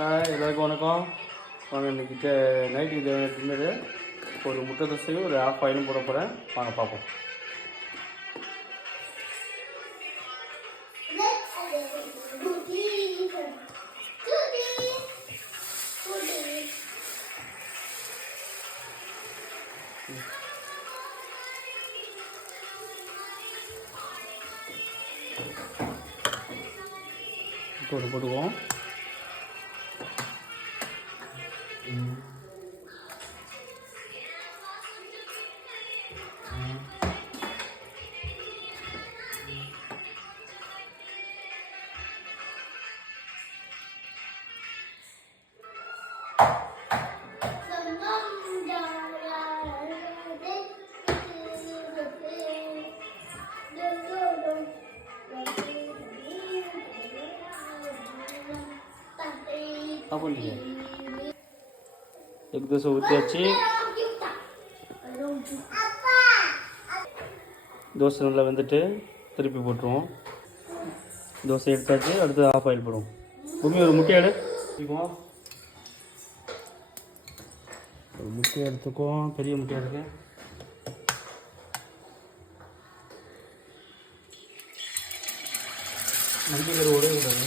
எல்லாருக்கும் வணக்கம். வாங்க இன்றைக்கி நைட்டுக்கு தேவையான டின்னரு. ஒரு முட்டை தோசையும் ஒரு ஆஃப் ஆயிலும் போட போகிறேன். வாங்க பார்ப்போம். போட்டுக்குவோம். எக் தோசை ஊற்றியாச்சு. தோசை நல்லா வெந்துட்டு திருப்பி போட்டுருவோம். தோசை எடுத்தாச்சு. அடுத்து ஆஃப் ஆயில் போடுவோம். பூமி ஒரு முட்டை எடுத்துக்குவோம். ஒரு முட்டை எடுத்துக்குவோம். பெரிய முட்டையாக இருக்கு. மஞ்சள் கரு உடையக்கூடாது.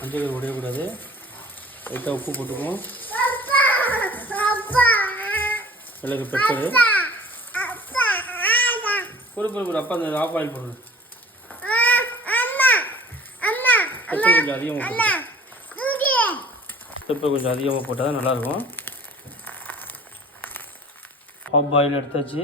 மஞ்சள் கரு உடையக்கூடாது. லைட்டாக உப்பு போட்டுக்குவோம். மிளகு பெப்பரு பொறுப்பு. அப்போ அந்த ஆஃப் ஆயில் போடணும். பெப்பர் கொஞ்சம் அதிகமாக போட்டு பெப்பர் கொஞ்சம் அதிகமாக போட்டால் தான் நல்லாயிருக்கும். ஆஃப் ஆயில் எடுத்தாச்சு.